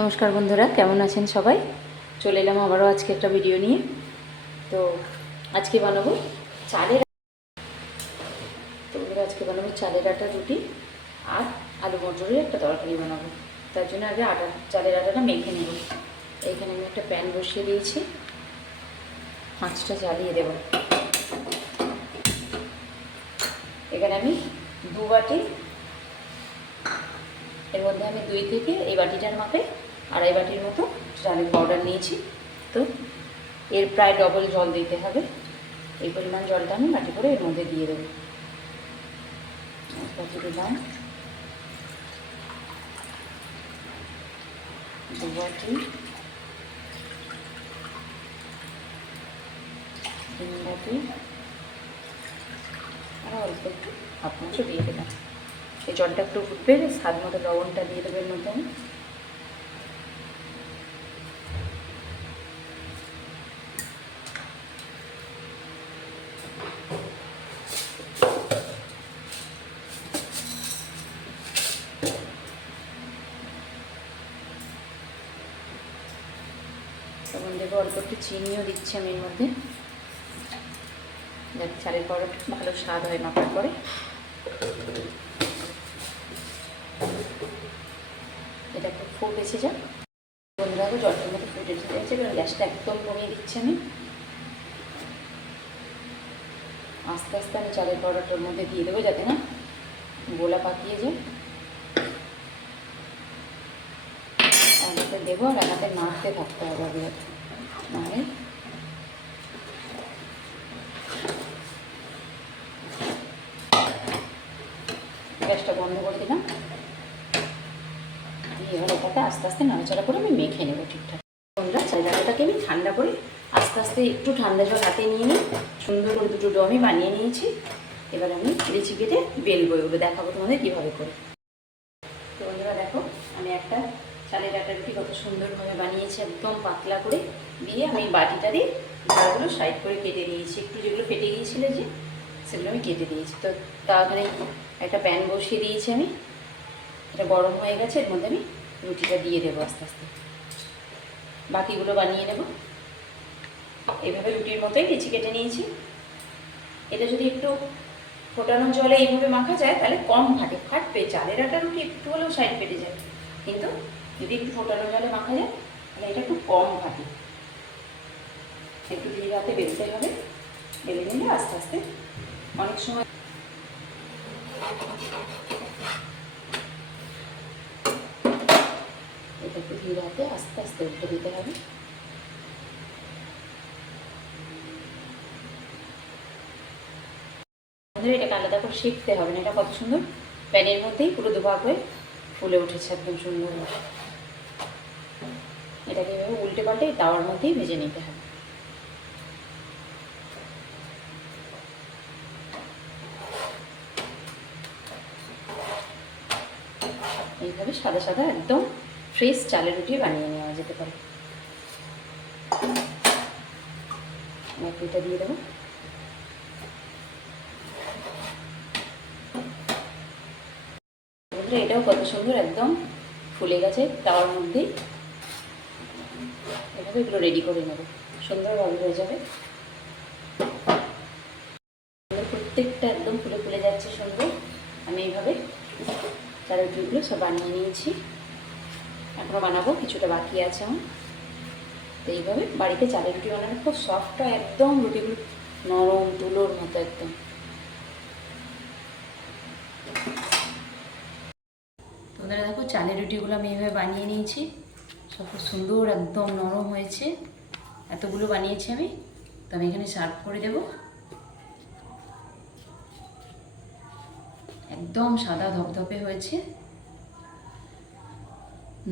নমস্কার বন্ধুরা, কেমন আছেন সবাই? চলে এলাম আবারও আজকে একটা ভিডিও নিয়ে। তো আজকে বানাবো চালের আজকে বানাবো চালের আটার রুটি আর আলু মটরের একটা তরকারি বানাবো। তার জন্য আগে চালের আটাটা মেখে নেব। এইখানে আমি একটা প্যান বসিয়ে দিয়েছি, আঁচটা জ্বালিয়ে দেব। এখানে আমি 2 বাটি, এর মধ্যে আমি 2 থেকে এই বাটিটার মাপে 2.5 বাটির মতো চালের পাউডার নিয়েছি। তো এর প্রায় ডবল জল দিতে হবে। এই পরিমাণ জলটা আমি বাটি করে এর মধ্যে দিয়ে দেবো। বাটি দিলাম 2 বাটি, 3 বাটি, আর অল্প একটু হাফ মাছও দিয়ে দিলাম। এই জলটা একটু ফুটবে, স্বাদ মতো লবণটা দিয়ে দেবো এর মধ্যে আমি। তখন দেখবো অল্প একটু চিনিও দিচ্ছি আমি এর মধ্যে, যাতে চালের পাউডারটা ভালো স্বাদ হয় মাখার পরে। এটা একটু ফুটেছে যাক বন্ধুরা, জলটার মতো ফুটে গেছে। এবার গ্যাসটা একদম কমিয়ে দিচ্ছি আমি। আস্তে আস্তে আমি চালের পাউডারটার মধ্যে দিয়ে দেবো, যাতে না গোলা পাকিয়ে যায়। একসাথে দেবো আর আমাকে নাড়তে থাকতে হবে। নাড়ে গ্যাসটা বন্ধ করে দিলাম। এবার ওটাতে আস্তে আস্তে নাড়াচাড়া করে আমি মেখে নেবো ঠিকঠাক। বন্ধুরা, চালের আটাটাকে আমি ঠান্ডা করে আস্তে আস্তে একটু ঠান্ডা জল হাতে নিয়ে নিই। সুন্দর করে দুটো ডো আমি বানিয়ে নিয়েছি। এবার আমি লিচি কেটে বেলবো, এগুলো দেখাবো তোমাদের কীভাবে করে। তো বন্ধুরা দেখো, আমি একটা চালের আটা রুটি কত সুন্দরভাবে বানিয়েছি, একদম পাতলা করে দিয়ে আমি বাটিটা দিয়ে ধারগুলো সাইড করে কেটে দিয়েছি। একটু যেগুলো ফেটে গিয়েছিলো যে, সেগুলো আমি কেটে দিয়েছি। তো তারপরে একটা প্যান বসিয়ে দিয়েছি আমি, এটা গরম হয়ে গেছে। এর মধ্যে আমি রুটিটা দিয়ে দেবো আস্তে আস্তে, বাকিগুলো বানিয়ে নেব। এইভাবে রুটির মতোই লিচি কেটে নিয়েছি। এটা যদি একটু ফোটানো জলে এইভাবে মাখা যায় তাহলে কম ফাটবে। চালের আটা রুটি একটু হলেও সাইড পেটে যায়, কিন্তু যদি একটু ফোটানো জলে মাখা যায় তাহলে এটা একটু কম ফাটে। একটু ধীরে হাতে বেলতে হবে, বেলে নিলে আস্তে আস্তে অনেক সময় এটা একটু ধীরে হাতে আস্তে আস্তে উঠে দিতে হবে। এটাকে আলাদা করে শিখতে হবে না। এটা কত সুন্দর প্যানের মধ্যেই পুরো দুভাগ হয়ে ফুলে উঠেছে একদম সুন্দর। এটাকে এভাবে উল্টে পাল্টে তাওয়ার মধ্যেই ভেজে নিতে হবে। এইভাবে সাদা সাদা একদম ফ্রেশ চালের রুটি বানিয়ে নেওয়া যেতে পারে। এটা দিয়ে দেবো। এটাও কত সুন্দর একদম ফুলে গেছে তাওয়ার মধ্যেই। এভাবে এগুলো রেডি করে নেব, সুন্দরভাবে হয়ে যাবে। প্রত্যেকটা একদম ফুলে ফুলে যাচ্ছে সুন্দর। আমি এইভাবে চালের রুটিগুলো সব বানিয়ে নিয়েছি, এখনও বানাবো, কিছুটা বাকি আছে আমার। তো এইভাবে বাড়িতে চালের রুটি বানানো খুব সফট হয় একদম, রুটিগুলো নরম তুলোর মতো একদম। তোমরা দেখো, চালের রুটিগুলো আমি এইভাবে বানিয়ে নিয়েছি, সব সুন্দর একদম নরম হয়েছে। এতগুলো বানিয়েছি আমি। তো আমি এখানে সার্ভ করে দেব। একদম সাদা ধপধপে হয়েছে,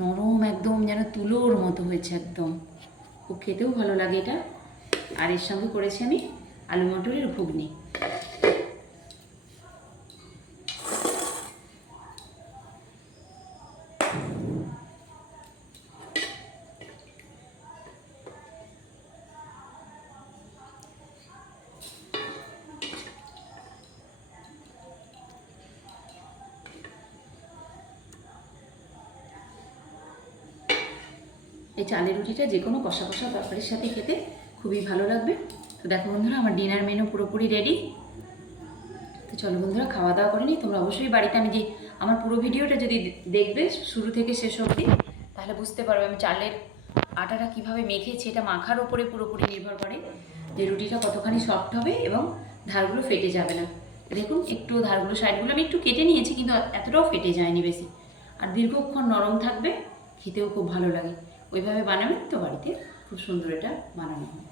নরম একদম যেন তুলোর মতো হয়েছে একদম। খুব খেতেও ভালো লাগে এটা। আর এর সঙ্গে করেছি আমি আলু মটরের ঘুগনি। এই চালের রুটিটা যে কোনো কষা কষা তরকারির সাথে খেতে খুবই ভালো লাগবে। তো দেখো বন্ধুরা, আমার ডিনার মেনু পুরোপুরি রেডি। তো চলো বন্ধুরা, খাওয়া দাওয়া করে নিই। তোমরা অবশ্যই বাড়িতে আমি যে আমার পুরো ভিডিওটা যদি দেখবে শুরু থেকে শেষ অবধি, তাহলে বুঝতে পারবে আমি চালের আটাটা কীভাবে মেখেছি। এটা মাখার ওপরে পুরোপুরি নির্ভর করে যে রুটিটা কতখানি সফট হবে এবং ধারগুলো ফেটে যাবে না। দেখুন, একটু ধারগুলো সাইডগুলো আমি একটু কেটে নিয়েছি, কিন্তু এতটাও ফেটে যায়নি বেশি। আর দীর্ঘক্ষণ নরম থাকবে, খেতেও খুব ভালো লাগে। ওইভাবে বানাবেন তো বাড়িতে খুব সুন্দর এটা বানানো হয়।